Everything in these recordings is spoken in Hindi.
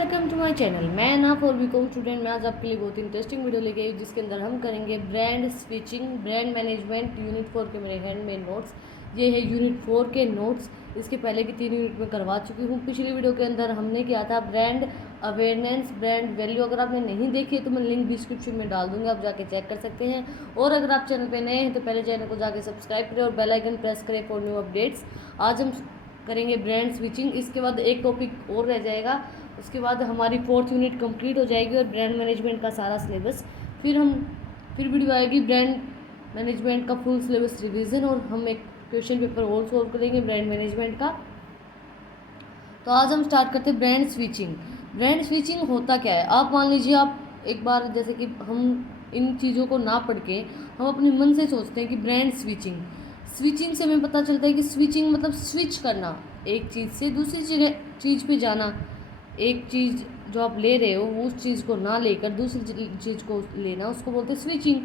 Welcome to my channel. मैं ना फॉर बीकॉम स्टूडेंट। मैं आज आपके लिए बहुत इंटरेस्टिंग वीडियो लेके आई जिसके अंदर हम करेंगे brand switching, brand management. Unit 4 के मेरे हैंडमेड नोट्स ये है यूनिट 4 के नोट्स। इसके पहले की 3 यूनिट में करवा चुकी हूँ। पिछली वीडियो के अंदर हमने किया था ब्रांड अवेयरनेस, ब्रांड वैल्यू। अगर आपने नहीं देखी है तो मैं लिंक डिस्क्रिप्शन में डाल दूंगा, आप जाके चेक कर सकते हैं। और अगर आप चैनल पे नए हैं तो पहले चैनल को जाके सब्सक्राइब करें और बेल आइकन प्रेस करें फॉर न्यू अपडेट्स। आज हम करेंगे ब्रांड स्विचिंग। इसके बाद एक टॉपिक और रह जाएगा, उसके बाद हमारी 4th यूनिट कंप्लीट हो जाएगी और ब्रांड मैनेजमेंट का सारा सिलेबस। फिर वीडियो आएगी ब्रांड मैनेजमेंट का फुल सिलेबस रिवीजन, और हम एक क्वेश्चन पेपर और सॉल्व करेंगे ब्रांड मैनेजमेंट का। तो आज हम स्टार्ट करते हैं ब्रांड स्विचिंग। ब्रांड स्विचिंग होता क्या है, आप मान लीजिए आप एक बार, जैसे कि हम इन चीज़ों को ना पढ़ के हम अपने मन से सोचते हैं कि ब्रांड स्विचिंग से हमें पता चलता है कि स्विचिंग मतलब स्विच करना, एक चीज़ से दूसरी चीज़ पे जाना। एक चीज़ जो आप ले रहे हो उस चीज़ को ना लेकर दूसरी चीज़ को लेना, उसको बोलते हैं स्विचिंग।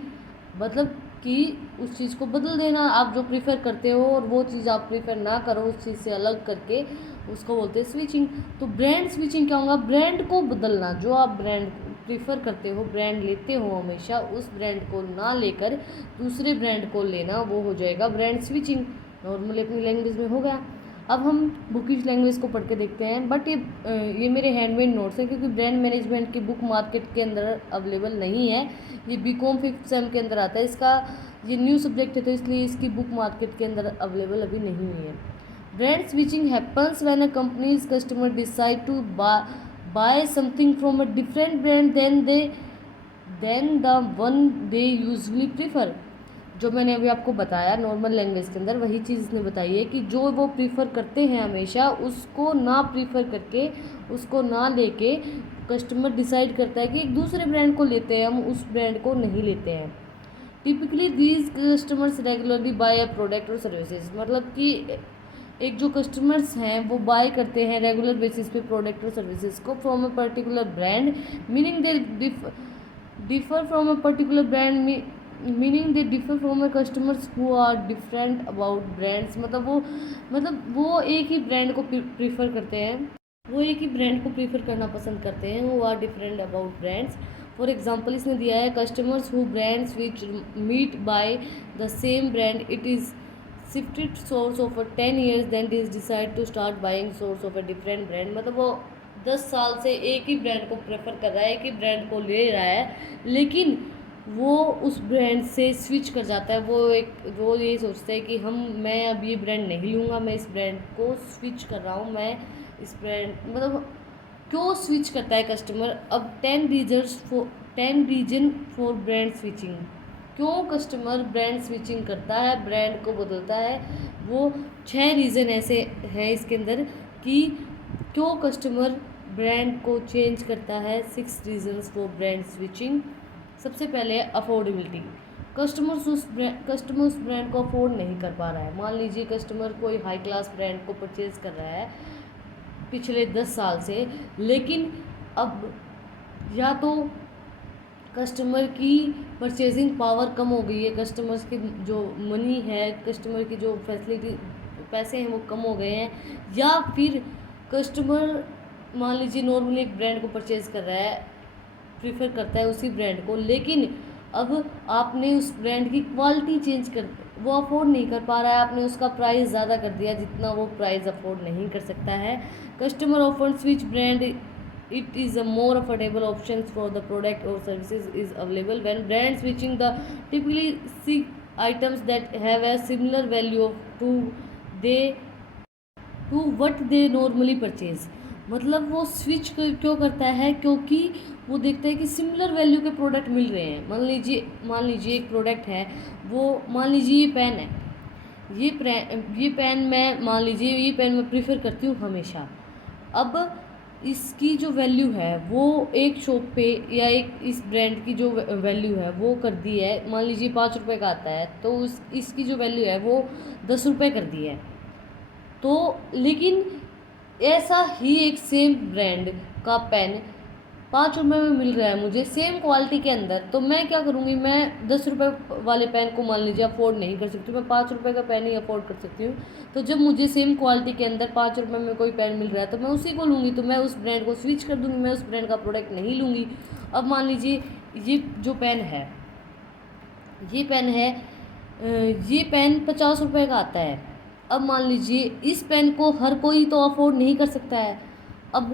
मतलब कि उस चीज़ को बदल देना, आप जो प्रीफर करते हो और वो चीज़ आप प्रीफर ना करो, उस चीज़ से अलग करके उसको बोलते हैं स्विचिंग। तो ब्रांड स्विचिंग क्या होगा, ब्रांड को बदलना। जो आप ब्रांड प्रीफर करते हो, ब्रांड लेते हो हमेशा, उस ब्रांड को ना लेकर दूसरे ब्रांड को लेना, वो हो जाएगा ब्रांड स्विचिंग। नॉर्मली अपनी लैंग्वेज में हो गया। अब हम बुकिश लैंग्वेज को पढ़ के देखते हैं। बट ये मेरे हैंडमेड नोट्स हैं, क्योंकि ब्रांड मैनेजमेंट की बुक मार्केट के अंदर अवेलेबल नहीं है। ये बीकॉम 5th सेम के अंदर आता है। इसका ये न्यू सब्जेक्ट है, तो इसलिए इसकी बुक मार्केट के अंदर अवेलेबल अभी नहीं हुई है। Brand switching happens when a companies customer decide to buy something from a different brand than the one they usually prefer. जो मैंने अभी आपको बताया नॉर्मल लैंग्वेज के अंदर, वही चीज़ इसने बताई है कि जो वो प्रीफर करते हैं हमेशा, उसको ना प्रीफर करके, उसको ना लेके कस्टमर डिसाइड करता है कि एक दूसरे ब्रांड को लेते हैं, हम उस ब्रांड को नहीं लेते हैं। Typically these customers regularly buy a product और सर्विसेज। मतलब कि एक जो कस्टमर्स हैं वो बाय करते हैं रेगुलर बेसिस पे प्रोडक्ट और सर्विसेज को from a particular brand, meaning they differ from a particular brand meaning they differ from a customers who are different about brands. मतलब वो एक ही ब्रांड को प्रीफर करते हैं, वो एक ही ब्रांड को प्रीफर करना पसंद करते हैं, who are different about brands. For example इसने दिया है customers who brands which meet by the same brand it is shifted source of 10 years then it is decide to start buying source of a different brand। मतलब वो 10 साल से एक ही ब्रांड को प्रेफर कर रहा है, एक ही ब्रांड को ले रहा है, लेकिन वो उस ब्रांड से स्विच कर जाता है। वो ये सोचता है कि मैं अब ये ब्रांड नहीं लूँगा, मैं इस ब्रांड को स्विच कर रहा हूँ। मैं इस ब्रांड मतलब क्यों स्विच करता है कस्टमर। अब 10 रीजन फॉर ब्रांड स्विचिंग। क्यों कस्टमर ब्रांड स्विचिंग करता है, ब्रांड को बदलता है, वो 6 रीज़न ऐसे हैं इसके अंदर कि क्यों कस्टमर ब्रांड को चेंज करता है। 6 रीजन्स फॉर ब्रांड स्विचिंग। सबसे पहले अफोर्डेबिलिटी। कस्टमर उस ब्रांड को अफोर्ड नहीं कर पा रहा है। मान लीजिए कस्टमर कोई हाई क्लास ब्रांड को परचेज कर रहा है पिछले 10 साल से, लेकिन अब या तो कस्टमर की परचेजिंग पावर कम हो गई है, कस्टमर्स की जो मनी है, कस्टमर की जो फैसिलिटी पैसे हैं वो कम हो गए हैं, या फिर कस्टमर मान लीजिए नॉर्मली एक ब्रांड को परचेज कर रहा है, प्रीफर करता है उसी ब्रांड को, लेकिन अब आपने उस ब्रांड की क्वालिटी चेंज कर, वो अफोर्ड नहीं कर पा रहा है, आपने उसका प्राइस ज़्यादा कर दिया जितना वो प्राइस अफोर्ड नहीं कर सकता है। Customer often switch brand it is a more affordable options for the product or services is available when brand switching the typically seek items that have a similar value they to what they normally purchase। मतलब वो स्विच क्यों करता है, क्योंकि वो देखता है कि सिमिलर वैल्यू के प्रोडक्ट मिल रहे हैं। मान लीजिए एक प्रोडक्ट है, वो मान लीजिए ये पेन है, ये पेन मैं प्रीफर करती हूँ हमेशा। अब इसकी जो वैल्यू है वो एक शॉप पे या एक इस ब्रांड की जो वैल्यू है वो कर दी है, मान लीजिए 5 रुपये का आता है, तो इसकी जो वैल्यू है वो 10 रुपये कर दी है। तो लेकिन ऐसा ही एक सेम ब्रांड का पेन 5 रुपये में मिल रहा है मुझे सेम क्वालिटी के अंदर, तो मैं क्या करूँगी, मैं 10 रुपये वाले पेन को मान लीजिए अफोर्ड नहीं कर सकती, मैं 5 रुपये का पेन ही अफोर्ड कर सकती हूँ। तो जब मुझे सेम क्वालिटी के अंदर 5 रुपये में कोई पेन मिल रहा है तो मैं उसी को लूँगी, तो मैं उस ब्रांड को स्विच कर दूँगी, मैं उस ब्रांड का प्रोडक्ट नहीं लूँगी। अब मान लीजिए ये जो पेन है, ये पेन है, ये पेन 50 रुपये का आता है। अब मान लीजिए इस पेन को हर कोई तो अफोर्ड नहीं कर सकता है। अब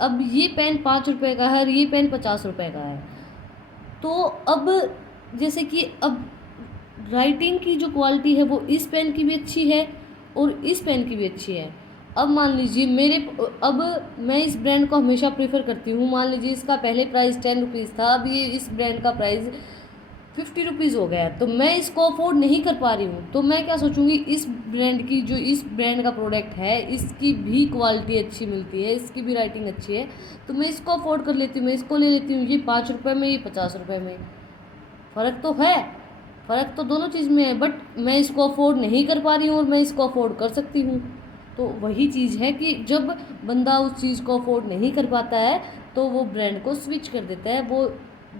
अब ये पेन 5 रुपये का है और ये पेन 50 रुपये का है। तो अब जैसे कि अब राइटिंग की जो क्वालिटी है वो इस पेन की भी अच्छी है और इस पेन की भी अच्छी है। अब मान लीजिए अब मैं इस ब्रांड को हमेशा प्रेफर करती हूँ। मान लीजिए इसका पहले प्राइस 10 रुपीज़ था, अब ये इस ब्रांड का प्राइस 50 रुपीज़ हो गया, तो मैं इसको अफोर्ड नहीं कर पा रही हूँ। तो मैं क्या सोचूंगी, इस ब्रांड का प्रोडक्ट है, इसकी भी क्वालिटी अच्छी मिलती है, इसकी भी राइटिंग अच्छी है, तो मैं इसको अफोर्ड कर लेती हूँ, मैं इसको ले लेती हूँ। ये 5 रुपये में, ये 50 रुपये में, फ़र्क तो है, फ़र्क तो दोनों चीज़ में है, बट मैं इसको अफोर्ड नहीं कर पा रही हूँ और मैं इसको अफोर्ड कर सकती हूँ। तो वही चीज़ है कि जब बंदा उस चीज़ को अफोर्ड नहीं कर पाता है तो वो ब्रांड को स्विच कर देता है, वो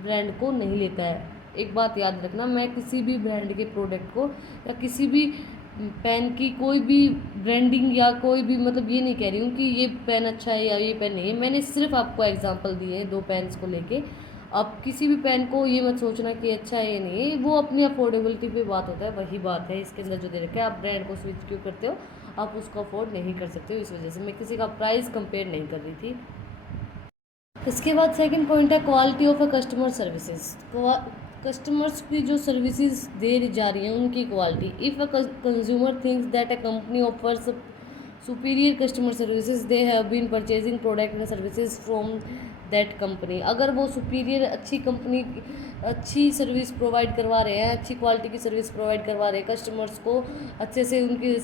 ब्रांड को नहीं लेता है। एक बात याद रखना, मैं किसी भी ब्रांड के प्रोडक्ट को या किसी भी पेन की कोई भी ब्रांडिंग या कोई भी मतलब ये नहीं कह रही हूँ कि ये पेन अच्छा है या ये पेन नहीं है। मैंने सिर्फ आपको एग्जांपल दिए हैं 2 पेन्स को लेके। आप किसी भी पेन को ये मत सोचना कि अच्छा है ये नहीं है, वो अपनी अफोर्डेबिलिटी पे बात होता है। वही बात है इसके अंदर जो दे रखा है, आप ब्रांड को स्विच क्यों करते हो, आप उसको अफोर्ड नहीं कर सकते हो, इस वजह से मैं किसी का प्राइस कंपेयर नहीं कर रही थी। इसके बाद सेकंड पॉइंट है quality of a customer services. Customers की जो सर्विसेज दे जा रही हैं उनकी quality. If a consumer thinks that a company offers superior customer services they have been purchasing product and services from that company. अगर वो सुपीरियर अच्छी सर्विस प्रोवाइड करवा रहे हैं, अच्छी क्वालिटी की सर्विस प्रोवाइड करवा रहे हैं, कस्टमर्स को अच्छे से उनकी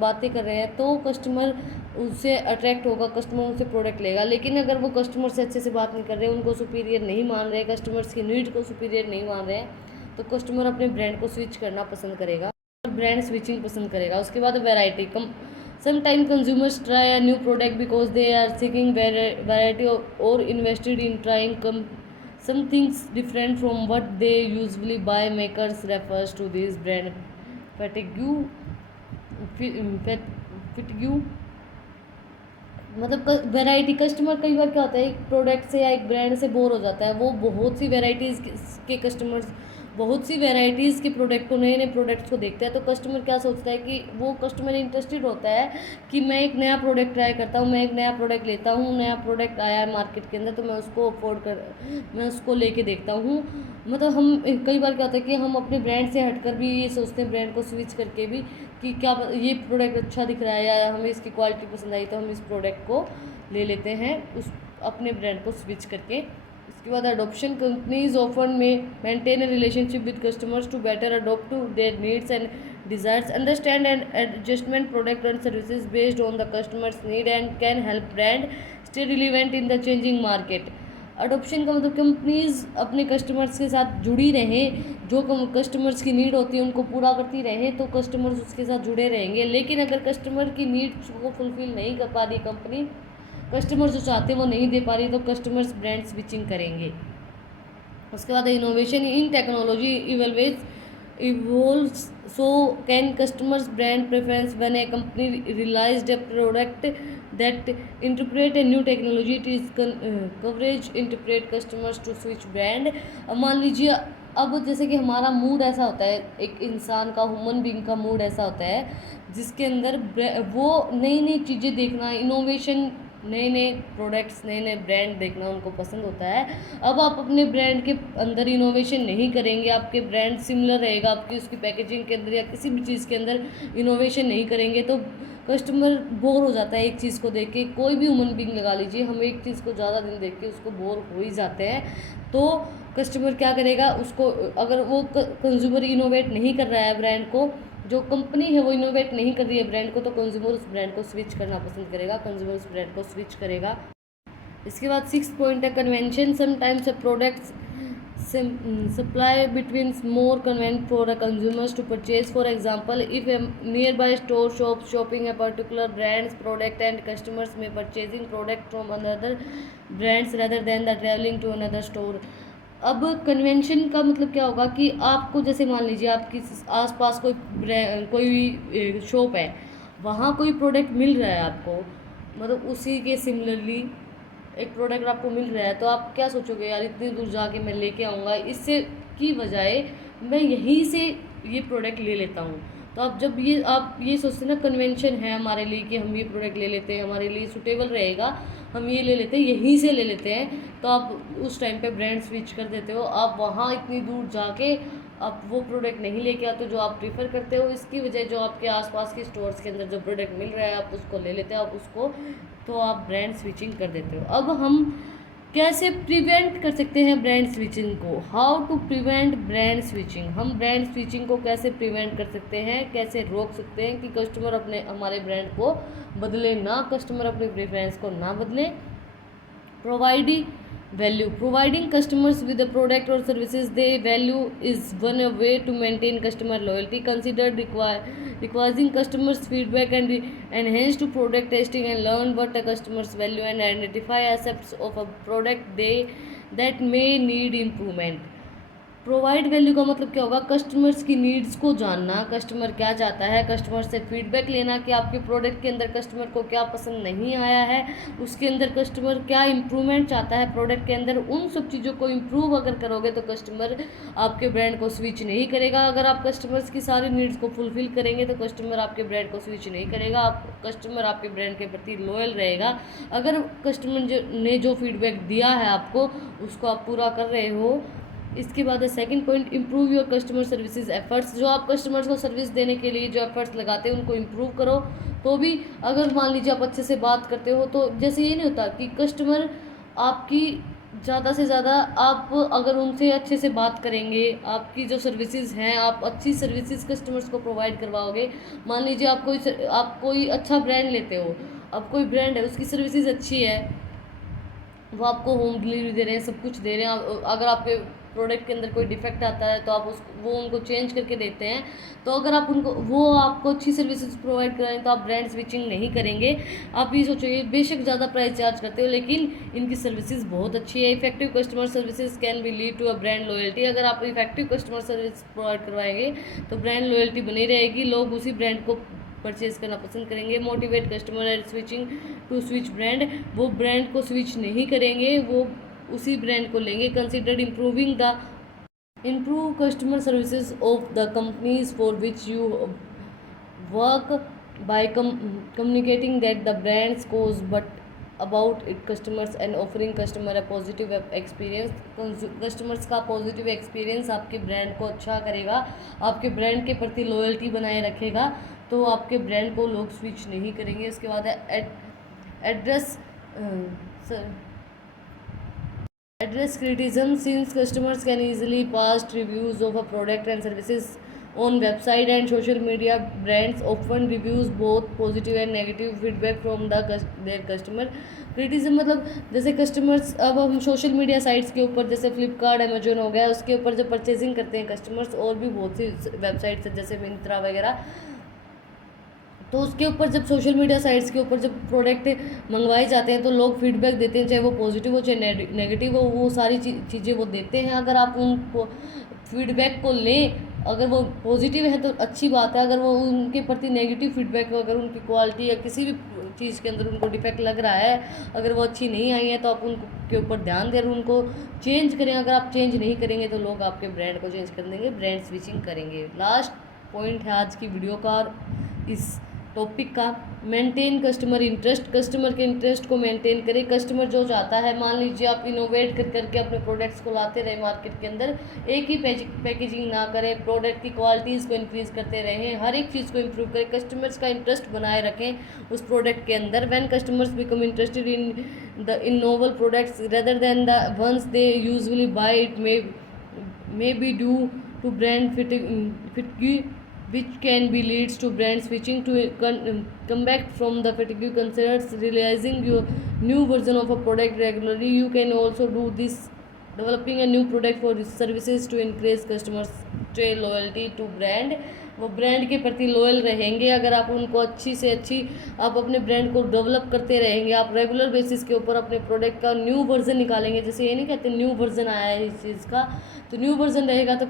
बातें कर रहे हैं, तो कस्टमर उससे अट्रैक्ट होगा, कस्टमर उनसे प्रोडक्ट लेगा। लेकिन अगर वो कस्टमर से अच्छे से बात नहीं कर रहे, उनको सुपीरियर नहीं मान रहे, कस्टमर्स की नीड को सुपीरियर नहीं मान रहे हैं, तो कस्टमर अपने ब्रांड को स्विच करना पसंद करेगा, ब्रांड स्विचिंग पसंद करेगा। उसके बाद variety. Sometimes consumers try a new product because they are seeking variety or invested in trying some things different from what they usually buy. Makers refers to this brand fatigue मतलब वैरायटी। कस्टमर कई बार क्या होता है, एक प्रोडक्ट से या एक ब्रांड से बोर हो जाता है, वो बहुत सी वैराइटीज़ के कस्टमर्स बहुत सी वैराइटीज़ के प्रोडक्ट को, नए नए प्रोडक्ट्स को देखता है, तो कस्टमर क्या सोचता है कि वो कस्टमर इंटरेस्टेड होता है कि मैं एक नया प्रोडक्ट ट्राई करता हूँ, मैं एक नया प्रोडक्ट लेता हूँ, नया प्रोडक्ट आया है मार्केट के अंदर तो मैं उसको लेके देखता हूँ। मतलब हम कई बार क्या होता है कि हम अपने ब्रांड से हटकर भी ये सोचते हैं, ब्रांड को स्विच करके भी, कि क्या ये प्रोडक्ट अच्छा दिख रहा है या हमें इसकी क्वालिटी पसंद आई तो हम इस प्रोडक्ट को ले लेते हैं, उस अपने ब्रांड को स्विच करके। इसके बाद अडोप्शन। कंपनीज ऑफन में maintain a relationship with customers to better adopt to their needs and desires, understand and adjustment product and services based on the customers need and can help brand stay relevant in the changing market. Adoption का मतलब कंपनीज अपने कस्टमर्स के साथ जुड़ी रहें, जो कस्टमर्स की नीड होती है उनको पूरा करती रहें, तो कस्टमर्स उसके साथ जुड़े रहेंगे। लेकिन अगर कस्टमर की नीड्स को फुलफिल नहीं कर पा रही कंपनी, कस्टमर जो चाहते हैं वो नहीं दे पा रही, तो कस्टमर्स ब्रांड स्विचिंग करेंगे। उसके बाद innovation in technology evolves, so can customers brand preference when a company realized a product that interpret a new technology, it is coverage interpret customers to switch brand। अब मान लीजिए, अब जैसे कि हमारा मूड ऐसा होता है, एक इंसान का, ह्यूमन बीइंग का मूड ऐसा होता है जिसके अंदर वो नई नई चीज़ें देखना, इनोवेशन, नए नए प्रोडक्ट्स, नए नए ब्रांड देखना उनको पसंद होता है। अब आप अपने ब्रांड के अंदर इनोवेशन नहीं करेंगे, आपके ब्रांड सिमिलर रहेगा, आपकी उसकी पैकेजिंग के अंदर या किसी भी चीज़ के अंदर इनोवेशन नहीं करेंगे, तो कस्टमर बोर हो जाता है एक चीज़ को देख के। कोई भी ह्यूमन बीइंग लगा लीजिए, हम एक चीज़ को ज़्यादा दिन देख के उसको बोर हो ही जाते हैं, तो कस्टमर क्या करेगा, उसको अगर वो कंज्यूमर इनोवेट नहीं कर रहा है ब्रांड को, जो कंपनी है वो इनोवेट नहीं कर रही है ब्रांड को, तो कंज्यूमर उस ब्रांड को स्विच करना पसंद करेगा, कंज्यूमर उस ब्रांड को स्विच करेगा। इसके बाद 6 पॉइंट है convention. Sometimes a products supply between more convenient for the consumers to purchase. For example, if a nearby store shops shopping a particular brand's product and customers may purchasing product from another brands rather than the traveling to another store. अब कन्वेंशन का मतलब क्या होगा कि आपको जैसे मान लीजिए आपकी आसपास कोई शॉप है, वहाँ कोई प्रोडक्ट मिल रहा है आपको, मतलब उसी के सिमिलरली एक प्रोडक्ट आपको मिल रहा है, तो आप क्या सोचोगे, यार इतनी दूर जाके मैं लेके आऊँगा, इससे की बजाय मैं यहीं से ये प्रोडक्ट ले लेता हूँ। तो आप ये सोचते हैं ना, कन्वेंशन है हमारे लिए कि हम ये प्रोडक्ट ले लेते हैं, हमारे लिए सूटेबल रहेगा, हम ये ले लेते हैं, यहीं से ले लेते हैं, तो आप उस टाइम पे ब्रांड स्विच कर देते हो। आप वहाँ इतनी दूर जाके आप वो प्रोडक्ट नहीं लेके आते जो आप प्रीफर करते हो, इसकी वजह जो आपके आसपास के स्टोर्स के अंदर जो प्रोडक्ट मिल रहा है आप उसको ले लेते हो, आप उसको तो आप ब्रांड स्विचिंग कर देते हो। अब हम कैसे प्रिवेंट कर सकते हैं ब्रांड स्विचिंग को? How to prevent brand switching. हम ब्रांड स्विचिंग को कैसे प्रिवेंट कर सकते हैं, कैसे रोक सकते हैं कि कस्टमर अपने हमारे ब्रांड को बदले ना, कस्टमर अपने प्रेफरेंस को ना बदले। Providing customers with a product or services they value is one way to maintain customer loyalty. Consider requiring customers feedback and enhance to product testing and learn what the customers value and identify aspects of a product that may need improvement. Provide value का मतलब क्या होगा? कस्टमर्स की नीड्स को जानना, कस्टमर क्या चाहता है, कस्टमर से फीडबैक लेना कि आपके प्रोडक्ट के अंदर कस्टमर को क्या पसंद नहीं आया है, उसके अंदर कस्टमर क्या इम्प्रूवमेंट चाहता है प्रोडक्ट के अंदर। उन सब चीज़ों को इम्प्रूव अगर करोगे तो कस्टमर आपके ब्रांड को स्विच नहीं करेगा। अगर आप कस्टमर्स की सारी नीड्स को फुलफिल करेंगे तो कस्टमर आपके ब्रांड को स्विच नहीं करेगा, कस्टमर आपके ब्रांड के प्रति लॉयल रहेगा। अगर कस्टमर ने जो फीडबैक दिया है आपको उसको आप पूरा कर रहे हो। इसके बाद है second point, improve your customer services efforts. जो आप कस्टमर्स को सर्विस देने के लिए जो एफर्ट्स लगाते हैं उनको इम्प्रूव करो। तो भी अगर मान लीजिए आप अच्छे से बात करते हो तो जैसे ये नहीं होता कि कस्टमर आपकी ज़्यादा से ज़्यादा, आप अगर उनसे अच्छे से बात करेंगे, आपकी जो सर्विसेज हैं, आप अच्छी सर्विसेज कस्टमर्स को प्रोवाइड करवाओगे। मान लीजिए आप कोई अच्छा ब्रांड लेते हो, अब कोई ब्रांड है उसकी सर्विसेज अच्छी है, वो आपको होम डिलीवरी दे रहे हैं, सब कुछ दे रहे हैं। अगर आपके प्रोडक्ट के अंदर कोई डिफेक्ट आता है तो आप वो उनको चेंज करके देते हैं। तो अगर आप वो आपको अच्छी सर्विसेज प्रोवाइड कराएं तो आप ब्रांड स्विचिंग नहीं करेंगे। आप ये सोचोगे बेशक ज़्यादा प्राइस चार्ज करते हो लेकिन इनकी सर्विसेज बहुत अच्छी है। Effective customer services can be lead to a brand loyalty. अगर आप इफेक्टिव कस्टमर सर्विस प्रोवाइड करवाएंगे तो ब्रांड लॉयल्टी बनी रहेगी, लोग उसी ब्रांड को परचेज करना पसंद करेंगे। Motivate customer and switching to switch brand, वो ब्रांड को स्विच नहीं करेंगे, वो उसी ब्रांड को लेंगे। Consider improve customer services of the companies for which you work by communicating that the brand's cause but about its customers and offering customer a positive experience। Customers का पॉजिटिव एक्सपीरियंस आपके ब्रांड को अच्छा करेगा, आपके ब्रांड के प्रति लॉयल्टी बनाए रखेगा, तो आपके ब्रांड को लोग स्विच नहीं करेंगे। इसके बाद है address criticism. Since customers can easily post reviews of a product and services on website and social media, brands often reviews both positive and negative feedback from their customer। Criticism मतलब जैसे कस्टमर्स, अब हम सोशल मीडिया साइट्स के ऊपर जैसे फ्लिपकार्ट, अमेजोन हो गया, उसके ऊपर जब परचेजिंग करते हैं कस्टमर्स, और भी बहुत सी वेबसाइट्स हैं जैसे मिंत्रा वगैरह, तो उसके ऊपर जब सोशल मीडिया साइट्स के ऊपर जब प्रोडक्ट मंगवाए जाते हैं तो लोग फीडबैक देते हैं, चाहे वो पॉजिटिव हो चाहे नेगेटिव हो, वो सारी चीज़ें वो देते हैं। अगर आप उन फीडबैक को लें, अगर वो पॉजिटिव है तो अच्छी बात है, अगर वो उनके प्रति नेगेटिव फीडबैक हो, अगर उनकी क्वालिटी या किसी भी चीज़ के अंदर उनको डिफेक्ट लग रहा है, अगर वो अच्छी नहीं आई है तो आप उनके ऊपर ध्यान दें, उनको चेंज करें। अगर आप चेंज नहीं करेंगे तो लोग आपके ब्रांड को चेंज कर देंगे, ब्रांड स्विचिंग करेंगे। लास्ट पॉइंट है आज की वीडियो का इस टॉपिक का, मेंटेन कस्टमर इंटरेस्ट। कस्टमर के इंटरेस्ट को मेंटेन करें। कस्टमर जो चाहता है, मान लीजिए आप इनोवेट करके अपने प्रोडक्ट्स को लाते रहे मार्केट के अंदर, एक ही पैकेजिंग ना करें, प्रोडक्ट की क्वालिटीज़ को इंक्रीज़ करते रहें, हर एक चीज़ को इम्प्रूव करें, कस्टमर्स का इंटरेस्ट बनाए रखें उस प्रोडक्ट के अंदर। When customers become interested in novel products rather than the ones they usually buy, it may be due to brand fatigue, which can be leads to brand switching. To come back from the fatigue, considers realizing your new version of a product regularly. You can also do this developing a new product for services to increase customers tray loyalty to brand. वो ब्रांड के प्रति लॉयल रहेंगे अगर आप उनको अच्छी से अच्छी आप अपने ब्रांड को डेवलप करते रहेंगे। आप रेगुलर बेसिस के ऊपर अपने प्रोडक्ट का न्यू वर्जन निकालेंगे। जैसे ये नहीं कहते न्यू वर्जन आया है इस चीज़ का, तो न्यू वर्जन रहेगा तो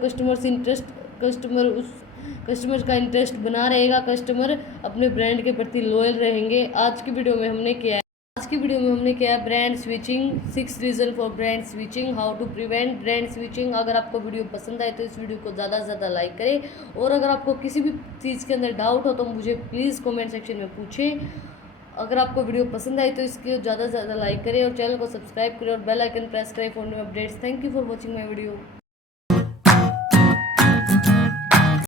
कस्टमर का इंटरेस्ट बना रहेगा, कस्टमर अपने ब्रांड के प्रति लॉयल रहेंगे। आज की वीडियो में हमने किया brand switching, 6 reason for brand switching, how to prevent brand switching. अगर आपको वीडियो पसंद आए तो इस वीडियो को ज़्यादा से ज़्यादा लाइक करें, और अगर आपको किसी भी चीज़ के अंदर डाउट हो तो मुझे प्लीज़ कमेंट सेक्शन में पूछें। अगर आपको वीडियो पसंद आई तो इसको ज़्यादा से ज़्यादा लाइक करें और चैनल को सब्सक्राइब करें और बेल आइकन प्रेस करें for new updates. Thank you for watching my video.